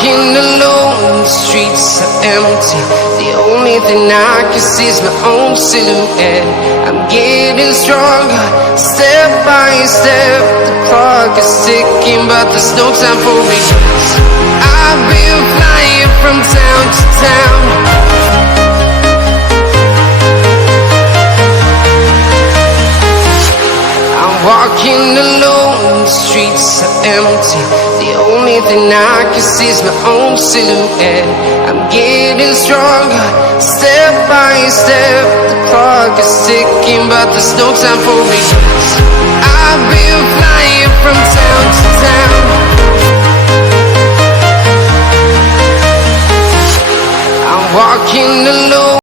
walking alone, the streets are empty. The only thing I can see is my own silhouette. I'm getting stronger, step by step. The clock is ticking, but there's no time for regrets. I've been flying from town to town. I'm walking alone, the streets are empty. The only thing I can see is my own silhouette. I'm getting stronger, step by step. The clock is ticking, but there's no time for regrets. I've been flying from town to town. I'm walking alone.